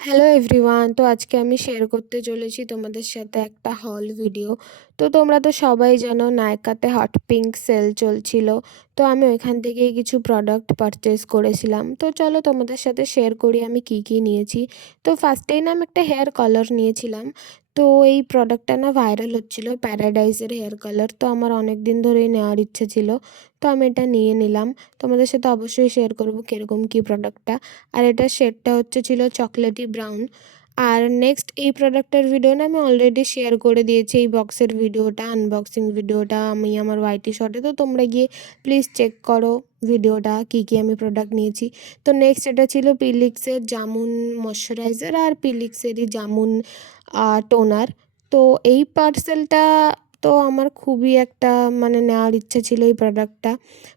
Hello everyone. তো আজকে আমি শেয়ার করতে চলেছি তোমাদের সাথে একটা হল ভিডিও। তো তোমরা তো সবাই জানো নাইকাতে হট পিঙ্ক সেল চলছিল। তো আমি ওইখান থেকেই কিছু প্রোডাক্ট পারচেস করেছিলাম। তো চলো তোমাদের সাথে শেয়ার করি আমি কি কি নিয়েছি। তো ফার্স্টেই না আমি একটা হেয়ার কালার নিয়েছিলাম। তো এই প্রোডাক্টটা না ভাইরাল হচ্ছিল, প্যারাডাইসের হেয়ার কালার। তো আমার অনেক দিন ধরেই নেওয়ার ইচ্ছে ছিল, তো আমি এটা নিয়ে নিলাম। তোমাদের সাথে অবশ্যই শেয়ার করবো কীরকম কী প্রোডাক্টটা। আর এটার শেডটা ছিল চকলেটি ব্রাউন। আর নেক্সট এই প্রোডাক্টের ভিডিও না আমি অলরেডি শেয়ার করে দিয়েছি, এই বক্সের ভিডিওটা, আনবক্সিং ভিডিওটা আমি আমার ওয়াইটি শর্টে। তো তোমরা গিয়ে প্লিজ চেক করো ভিডিওটা, কী কী আমি প্রোডাক্ট নিয়েছি। তো নেক্সট এটা ছিল পিলিক্সের জামুন ময়শ্চারাইজার আর পিলিক্সেরই জামুন টোনার। তো এই পার্সেলটা তো আমার খুবই একটা নেওয়ার ইচ্ছা ছিল এই প্রোডাক্টটা।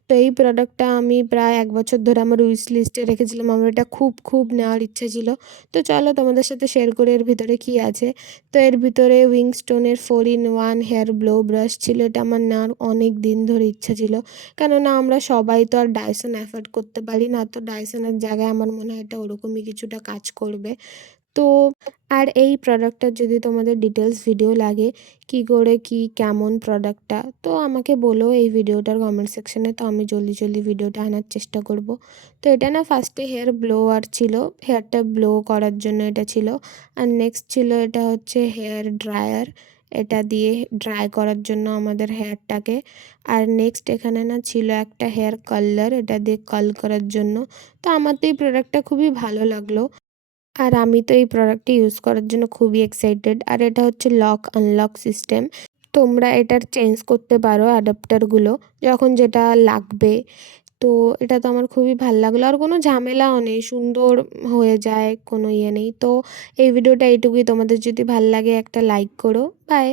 তো এই প্রোডাক্টটা আমি প্রায় 1 বছর ধরে আমার উইশ লিস্টে রেখেছিলাম, আমার এটা খুব খুব নেওয়ার ইচ্ছা ছিল। তো চলো তোমাদের সাথে শেয়ার করি এর ভিতরে কী আছে। তো এর ভিতরে উইংস্টোনের 4-in-1 হেয়ার ব্লো ব্রাশ ছিল, এটা আমার নেওয়ার অনেক দিন ধরে ইচ্ছা ছিল। কেননা আমরা সবাই তো আর ডাইসন অ্যাফোর্ড করতে পারি না, তো ডাইসনের জায়গায় আমার মনে হয় এটা ওরকমই কিছুটা কাজ করবে। তো আর এই প্রোডাক্টটার যদি তোমাদের ডিটেলস ভিডিও লাগে, কি করে কি কেমন প্রোডাক্টটা, তো আমাকে বলো এই ভিডিওটার কমেন্ট সেকশনে। তো আমি জলদি জলদি ভিডিওটা আনার চেষ্টা করব। তো এটা না ফার্স্টে হেয়ার ব্লোয়ার ছিল, হেয়ারটা ব্লো করার জন্য এটা ছিল। আর নেক্সট ছিল এটা হেয়ার ড্রায়ার, এটা দিয়ে ড্রাই করার জন্য আমাদের হেয়ারটাকে। আর নেক্সট এখানে না ছিল একটা হেয়ার কালার, এটা দিয়ে কার্ল করার জন্য। তো আমার তো এই প্রোডাক্টটা খুবই ভালো লাগলো, আর আমি তো এই প্রোডাক্টটি ইউজ করার জন্য খুবই এক্সাইটেড। আর এটা লক আনলক সিস্টেম, তোমরা এটার চেঞ্জ করতে পারো অ্যাডাপ্টারগুলো যখন যেটা লাগবে। তো এটা তো আমার খুবই ভালো লাগলো, আর কোনো ঝামেলাও নেই, সুন্দর হয়ে যায়, কোনো ইয়ে নেই। তো এই ভিডিওটা এইটুকুই, তোমাদের যদি ভালো লাগে একটা লাইক করো। বাই।